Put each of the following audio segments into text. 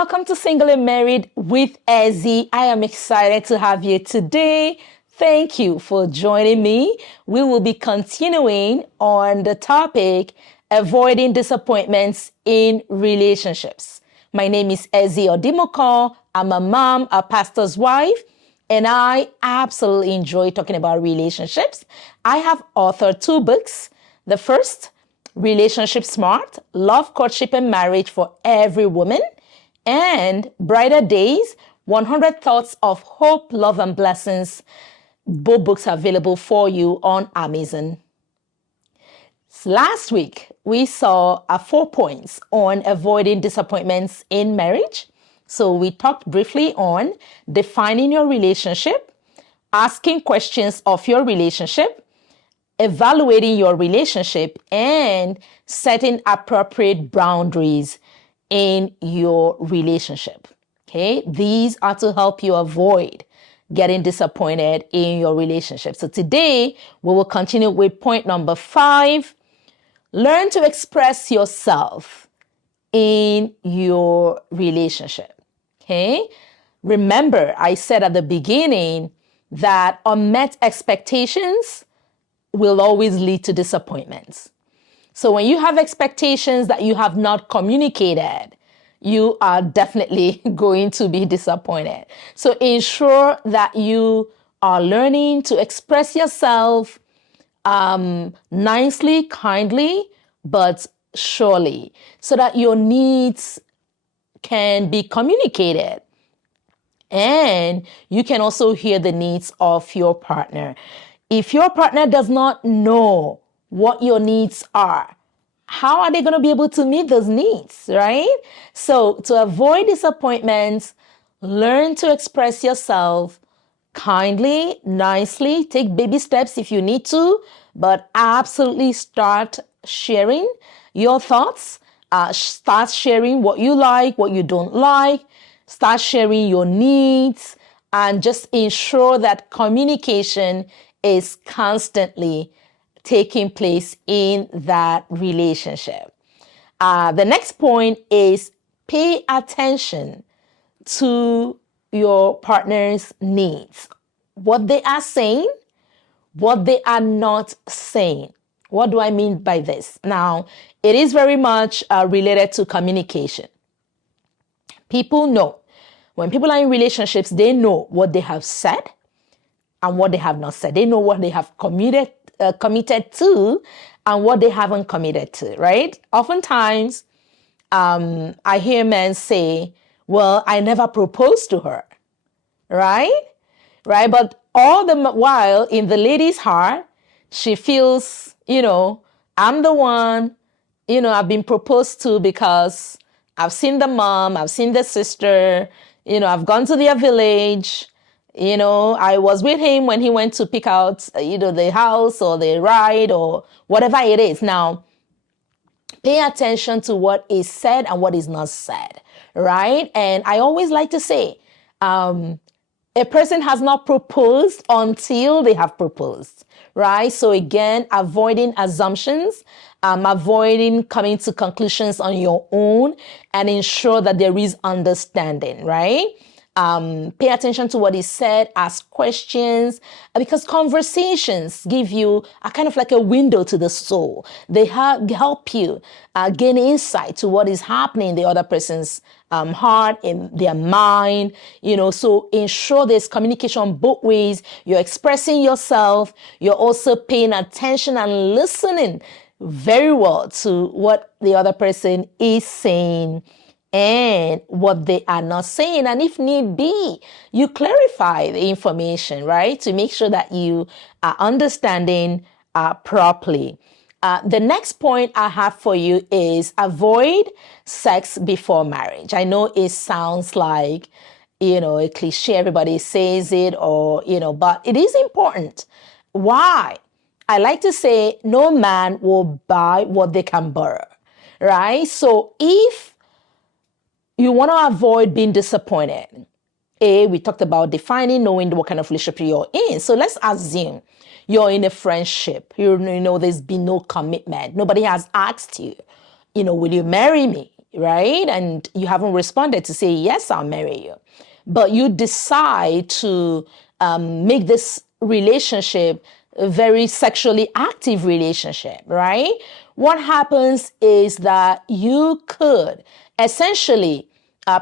Welcome to Single and Married with Ezzy. I am excited to have you today. Thank you for joining me. We will be continuing on the topic, avoiding disappointments in relationships. My name is Ezzy Odimoko. I'm a mom, a pastor's wife, and I absolutely enjoy talking about relationships. I have authored 2 books. The first, Relationship Smart, Love, Courtship, and Marriage for Every Woman, and Brighter Days, 100 Thoughts of Hope, Love, and Blessings. Both books are available for you on Amazon. Last week, we saw 4 points on avoiding disappointments in marriage. So we talked briefly on defining your relationship, asking questions of your relationship, evaluating your relationship, and setting appropriate boundaries in your relationship. Okay, these are to help you avoid getting disappointed in your relationship. So today we will continue with point number 5. Learn to express yourself in your relationship. Okay, remember I said at the beginning that unmet expectations will always lead to disappointments. So when you have expectations that you have not communicated, you are definitely going to be disappointed. So ensure that you are learning to express yourself nicely, kindly, but surely, so that your needs can be communicated. And you can also hear the needs of your partner. If your partner does not know what your needs are, how are they going to be able to meet those needs, right? So to avoid disappointments, learn to express yourself kindly, nicely. Take baby steps if you need to, but absolutely start sharing your thoughts. Start sharing what you like, what you don't like. Start sharing your needs, and just ensure that communication is constantly taking place in that relationship. The next point is pay attention to your partner's needs, what they are saying, what they are not saying. What do I mean by this? Now, it is very much related to communication. People know. When people are in relationships, they know what they have said and what they have not said. They know what they have committed to and what they haven't committed to, right? Oftentimes, I hear men say, well, I never proposed to her, right? Right? But all the while, in the lady's heart, she feels, I'm the one, I've been proposed to because I've seen the mom, I've seen the sister, I've gone to their village. I was with him when he went to pick out, the house or the ride or whatever it is. Now, pay attention to what is said and what is not said, right? And I always like to say, a person has not proposed until they have proposed, right? So again, avoiding assumptions, avoiding coming to conclusions on your own, and ensure that there is understanding, right? Pay attention to what is said, ask questions, because conversations give you a kind of like a window to the soul. They help you gain insight to what is happening in the other person's heart, in their mind, so ensure there's communication both ways. You're expressing yourself. You're also paying attention and listening very well to what the other person is saying and what they are not saying. And if need be, you clarify the information, right? To make sure that you are understanding properly. The next point I have for you is avoid sex before marriage. I know it sounds like, a cliche, everybody says it, or, but it is important. Why? I like to say no man will buy what they can borrow, right? So if you want to avoid being disappointed, we talked about defining, knowing what kind of relationship you're in. So let's assume you're in a friendship. There's been no commitment. Nobody has asked you, will you marry me? right? And you haven't responded to say, yes, I'll marry you. But you decide to make this relationship a very sexually active relationship, right? What happens is that you could essentially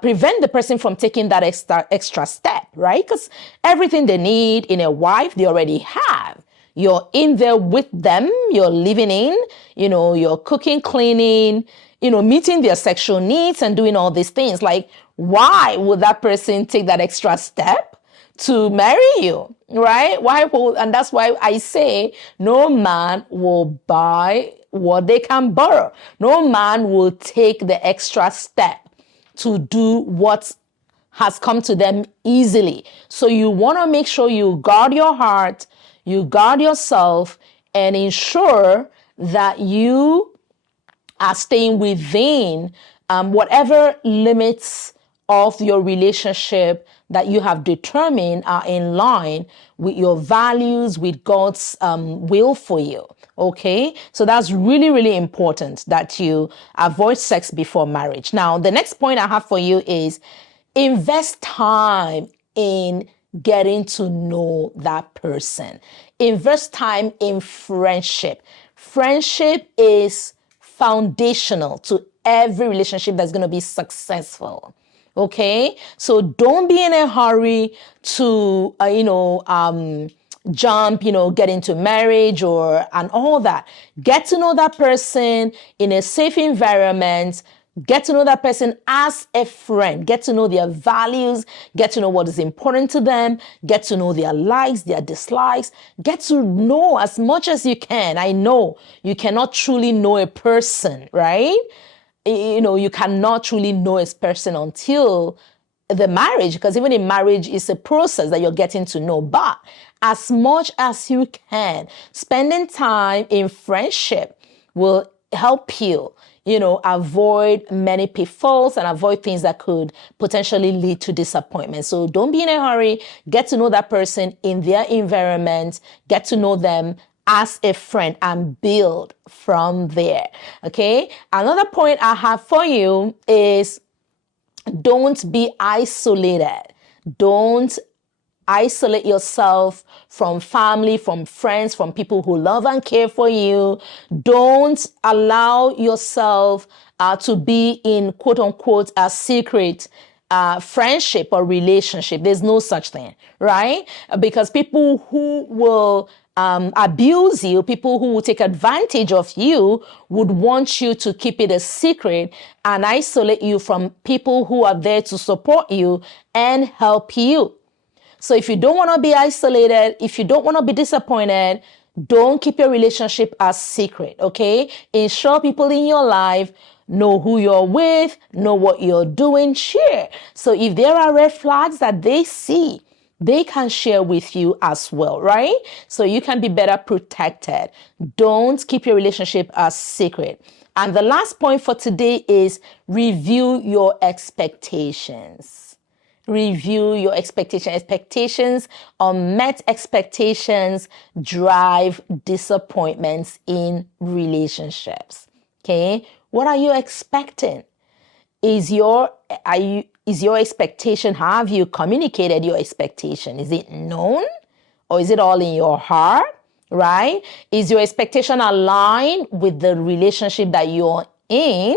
prevent the person from taking that extra step, right? Because everything they need in a wife, they already have. You're in there with them, you're living in, you're cooking, cleaning, meeting their sexual needs and doing all these things. Like, why would that person take that extra step to marry you, right? And that's why I say no man will buy what they can borrow. No man will take the extra step to do what has come to them easily. So you want to make sure you guard your heart, you guard yourself, and ensure that you are staying within whatever limits of your relationship that you have determined are in line with your values, with God's will for you. Okay, so that's really, really important that you avoid sex before marriage. Now, the next point I have for you is invest time in getting to know that person. Invest time in friendship. Friendship is foundational to every relationship that's going to be successful. Okay, so don't be in a hurry to, jump, get into marriage and all that. Get to know that person in a safe environment. Get to know that person as a friend. Get to know their values. Get to know what is important to them. Get to know their likes, their dislikes. Get to know as much as you can. I know you cannot truly know a person, right? You cannot truly know a person until the marriage, because even in marriage, it's a process that you're getting to know. But as much as you can, spending time in friendship will help you, avoid many pitfalls and avoid things that could potentially lead to disappointment. So don't be in a hurry. Get to know that person in their environment. Get to know them as a friend and build from there. Okay. Another point I have for you is don't be isolated. Don't isolate yourself from family, from friends, from people who love and care for you. Don't allow yourself to be in quote unquote a secret friendship or relationship. There's no such thing, right? Because people who will abuse you, people who will take advantage of you would want you to keep it a secret and isolate you from people who are there to support you and help you. So if you don't want to be isolated, if you don't want to be disappointed, don't keep your relationship a secret, okay? Ensure people in your life know who you're with, know what you're doing, share. So if there are red flags that they see, they can share with you as well, right? So you can be better protected. Don't keep your relationship a secret. And the last point for today is review your expectations. Review your expectations. Expectations, unmet expectations drive disappointments in relationships. Okay? What are you expecting? Is your expectation, have you communicated your expectation? Is it known or is it all in your heart, right? Is your expectation aligned with the relationship that you're in,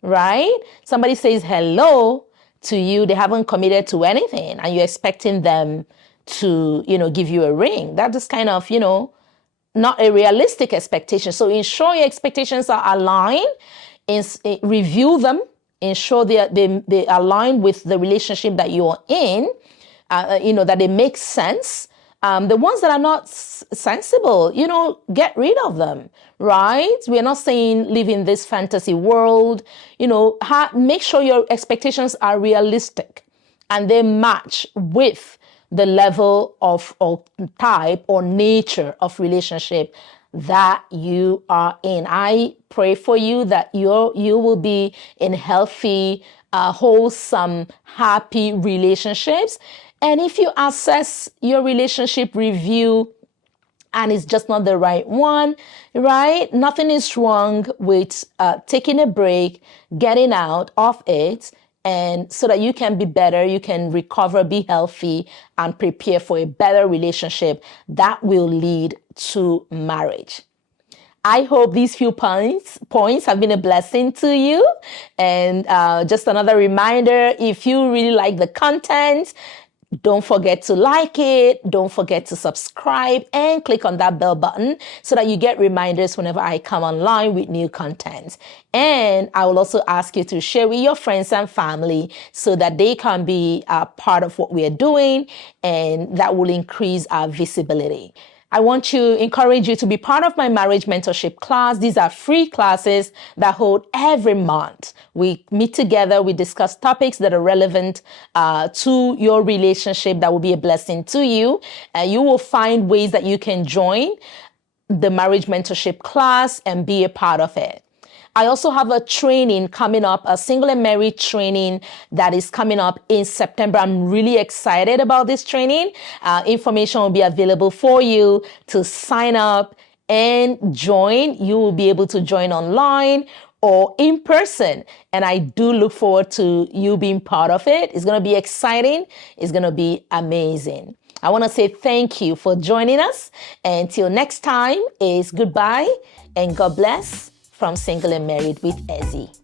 right? Somebody says hello to you, they haven't committed to anything and you're expecting them to, give you a ring. That is kind of, not a realistic expectation. So ensure your expectations are aligned, review them, ensure they align with the relationship that you're in, that they make sense. The ones that are not sensible, get rid of them, right? We're not saying live in this fantasy world, make sure your expectations are realistic and they match with the level of type or nature of relationship that you are in. I pray for you that you will be in healthy, wholesome, happy relationships. And if you assess your relationship, review and it's just not the right one, right? Nothing is wrong with taking a break, getting out of it, and so that you can be better, you can recover, be healthy, and prepare for a better relationship that will lead to marriage. I hope these few points have been a blessing to you. And just another reminder, if you really like the content, don't forget to like it. Don't forget to subscribe and click on that bell button so that you get reminders whenever I come online with new content. And I will also ask you to share with your friends and family so that they can be part of what we are doing, and that will increase our visibility. I want to encourage you to be part of my marriage mentorship class. These are free classes that hold every month. We meet together, we discuss topics that are relevant to your relationship that will be a blessing to you. You will find ways that you can join the marriage mentorship class and be a part of it. I also have a training coming up, a single and married training that is coming up in September. I'm really excited about this training. Information will be available for you to sign up and join. You will be able to join online or in person. And I do look forward to you being part of it. It's going to be exciting. It's going to be amazing. I want to say thank you for joining us. Until next time is goodbye and God bless. From Single and Married with Ezzy.